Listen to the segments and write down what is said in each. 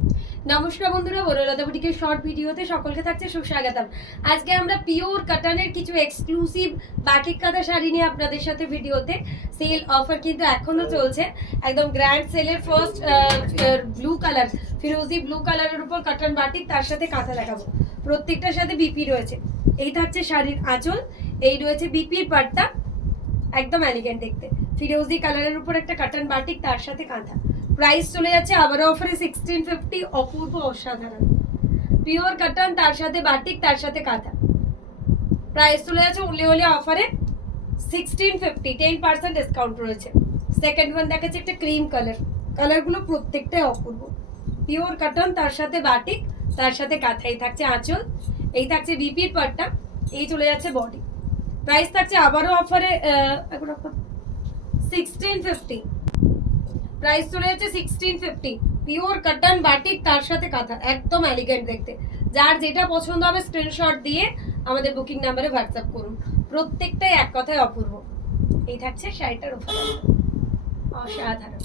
নমস্কার বন্ধুরা, বনলতা বুটিকের শর্ট ভিডিওতে সকলকে থাকছে সুস্বাগতম। আজকে আমরা পিওর কটনের কিছু এক্সক্লুসিভ বাটিক কাঁথা শাড়ি নিয়ে আপনাদের সাথে ভিডিওতে সেল অফার কিন্তু এখনো চলছে। একদম গ্র্যান্ড সেলের ফার্স্ট ব্লু কালার, ফিরোজি ব্লু কালারের উপর কটন বাটিক, তার সাথে কাঁথা দেখাবো। প্রত্যেকটার সাথে বিপি রয়েছে। এই থাকছে শাড়ির আঁচল, এই রয়েছে বিপির পাটটা, একদম এলিগেন্ট দেখতে। ফিরোজি কালারের উপর একটা কটন বাটিক, তার সাথে কাঁথা। প্রাইস চলে যাচ্ছে আবার অফারে 1650, অপূর্ব অসাধারণ পিওর কটন, তার সাথে বাটিক, তার সাথে কাঁথা। প্রাইস চলে যাচ্ছে অনলি অফারে 1650, 10% ডিসকাউন্ট রয়েছে। সেকেন্ড ওয়ান দেখাচ্ছে একটা ক্রিম কালার, কালারগুলো প্রত্যেকটাই অপূর্ব। পিওর কটন, তার সাথে বাটিক, তার সাথে কাঁথা। এই থাকছে আঁচল, এই থাকছে বিপির পাটটা, এই চলে যাচ্ছে বডি। প্রাইস থাকছে আবারও অফারে 1650, প্রাইস চলে যাচ্ছে 1650। পিওর কটন বাটিক, তার সাথে কাঁথা, একদম এলিগেন্ট দেখতে। যার যেটা পছন্দ হবে স্ক্রিনশট দিয়ে আমাদের বুকিং নাম্বারে হোয়াটসঅ্যাপ করুন। প্রত্যেকটাই এক কথায় অপূর্ব। এই থাকছে শাড়িটার উপর, অসাধারণ।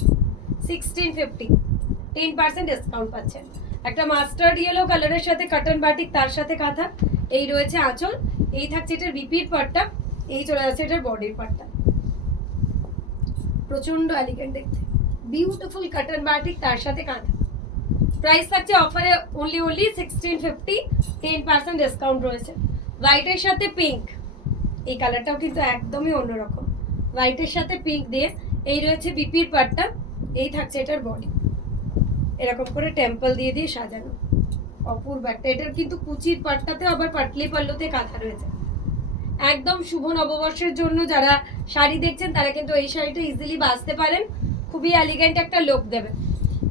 1650, 10% ডিসকাউন্ট পাচ্ছেন। একটা মাস্টার্ড ইয়েলো কালারের সাথে কটন বাটিক, তার সাথে কাঁথা। এই রয়েছে আঁচল, এই থাকছে এটার বিপির পাটটা, এই চলে যাচ্ছে এটার বডির পাটটা। প্রচন্ড এলিগেন্ট দেখতে, বিউটিফুল কটন বাটিক, তার সাথে কাঁথা। প্রাইস থাকছে অফারে অনলি 1650, 10% ডিসকাউন্ট রয়েছে। হোয়াইটের সাথে পিঙ্ক, এই কালারটাও কিন্তু একদমই অন্যরকম। হোয়াইটের সাথে পিঙ্ক দিয়ে এই রয়েছে বিপির পাটটা, এই থাকছে এটার বডি। এরকম করে টেম্পল দিয়ে দিয়ে সাজানো, অপূর্ব একটা। এটার কিন্তু কুচির পাটটাতে আবার পাটলি পাল্লুতে কাঁথা রয়েছে। একদম শুভ নববর্ষের জন্য যারা শাড়ি দেখছেন তারা কিন্তু এই শাড়িটা ইজিলি বাঁচতে পারেন। খুবই এলিগেন্ট একটা লুক দেবে।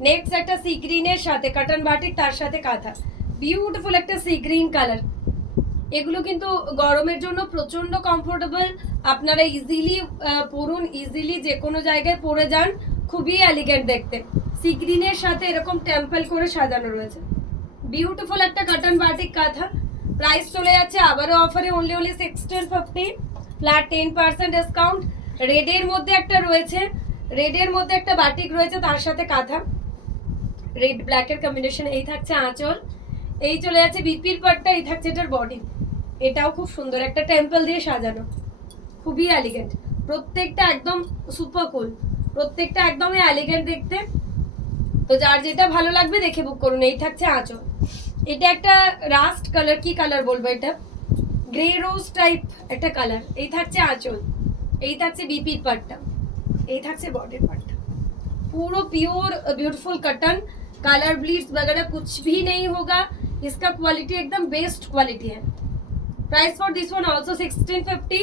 নেক্সট একটা সি গ্রিনের সাথে কটন বাটিক, তার সাথে কাঁথা। বিউটিফুল একটা সি গ্রিন কালার। এগুলো কিন্তু গরমের জন্য প্রচন্ড কমফোর্টেবল। আপনারা ইজিলি পরুন, ইজিলি যে কোনো জায়গায় পরে যান, খুবই এলিগেন্ট দেখতে। সি গ্রিনের সাথে এরকম টেম্পল করে সাজানো রয়েছে। বিউটিফুল একটা কটন বাটিক, কাঁথা। প্রাইস চলে যাচ্ছে আবারও অফারে অনলি 1650, ফ্ল্যাট 10% ডিসকাউন্ট। রেডের মধ্যে একটা রয়েছে, রেডের মধ্যে একটা বাটিক রয়েছে, তার সাথে কাঁথা। রেড ব্ল্যাকের কম্বিনেশন। এই থাকছে আঁচল, এই চলে যাচ্ছে বিপির পাটটা, এই থাকছে এটার বডি। এটাও খুব সুন্দর একটা টেম্পল দিয়ে সাজানো, খুবই এলিগেন্ট। প্রত্যেকটা একদম সুপার কুল, প্রত্যেকটা একদমই এলিগেন্ট দেখতে। তো যার যেটা ভালো লাগবে দেখে বুক করুন। এই থাকছে আঁচল, এটা একটা রাস্ট কালার, কি কালার বলবো, এটা গ্রে রোজ টাইপ একটা কালার। এই থাকছে আঁচল, এই থাকছে বিপির পাটটা, এই থাকছে বডির পাটটা। पूरा प्योर ब्यूटीफुल कटन, कलर ब्लीड्स वगैरह कुछ भी नहीं होगा। इसका क्वालिटी एकदम बेस्ट क्वालिटी है। Price for this one also 1650,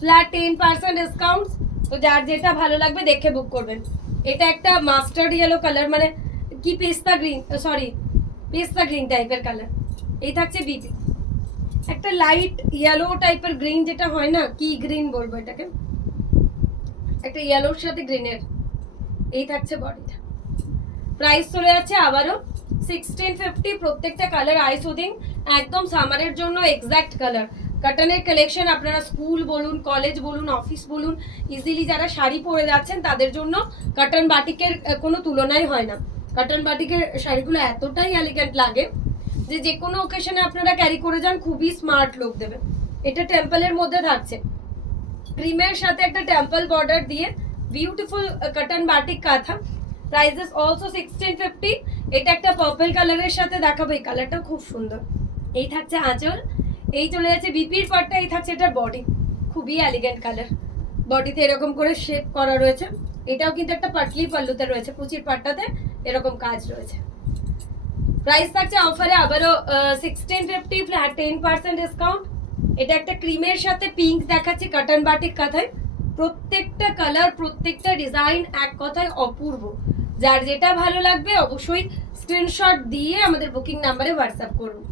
flat 10% discount. तो যার যেটা ভালো লাগবে দেখে বুক করবেন। এটা একটা মাস্টার্ড ইয়েলো কালার, মানে কি পেস্তা গ্রিন, সরি পেস্তা গ্রিন টাইপের কালার। এই থাকছে বিপি, একটা লাইট ইয়েলো টাইপের গ্রিন, যেটা হয় না, কি গ্রিন বলবো এটাকে, একটা ইয়েলোর সাথে গ্রিনের। এই থাকছে বডিটা। প্রাইস চলে যাচ্ছে আবারও 1650। প্রত্যেকটা কালার আই সুদিং, একদম সামারের জন্য এক্সাক্ট কালার। কটনের কালেকশন আপনারা স্কুল বলুন, কলেজ বলুন, অফিস বলুন, ইজিলি যারা শাড়ি পরে যাচ্ছেন তাদের জন্য কটন বাটিকের কোনো তুলনাই হয় না। কটন বাটিকের শাড়িগুলো এতটাই এলিগেন্ট লাগে যে যে কোনো ওকেশনে আপনারা ক্যারি করে যান, খুবই স্মার্ট লুক দেবে। এটা টেম্পলের মধ্যে থাকছে, ক্রিমের সাথে একটা টেম্পল বর্ডার দিয়ে বিউটিফুল কটন বাটিক কাঁথা। Prices also 1650। এটা একটা পার্পল কালারের সাথে দেখাবো, এই কালারটাও খুব সুন্দর। এই থাকছে আঁচল, এই চলে যাচ্ছে বিপির পাটটা, এই থাকছে এটার বডি। খুবই এলিগেন্ট কালার, বডিতে এরকম করে শেপ করা রয়েছে। এটাও কিন্তু একটা পাটলি পাল্লুতে রয়েছে, কুচির পাটটাতে এরকম কাজ রয়েছে। প্রাইস থাকছে অফারে আবারও 1650, ফ্ল্যাট 10% ডিসকাউন্ট। এটা একটা ক্রিমের সাথে পিঙ্ক দেখাচ্ছি কটন বাটিক কাঁথায়। প্রত্যেকটা কালার, প্রত্যেকটা ডিজাইন এক কথায় অপূর্ব। যার যেটা ভালো লাগবে অবশ্যই স্ক্রিনশট দিয়ে আমাদের বুকিং নাম্বারে হোয়াটসঅ্যাপ করুন।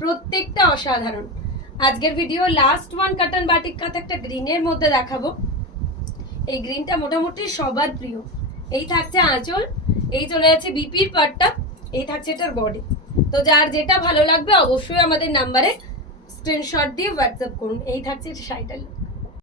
প্রত্যেকটা অসাধারণ। আজকের video last one cotton batik কাঁথা একটা গ্রিনের মধ্যে দেখাবো। এই গ্রিনটা মোটামুটি সবার প্রিয়। এই থাকছে আঁচল, এই চলে যাচ্ছে বিপির পাটটা, এই থাকছে এটার বডি। তো যার যেটা ভালো লাগবে অবশ্যই আমাদের নাম্বারে স্ক্রিনশট দিয়ে হোয়াটসঅ্যাপ করুন। এই থাকছে শাড়িটার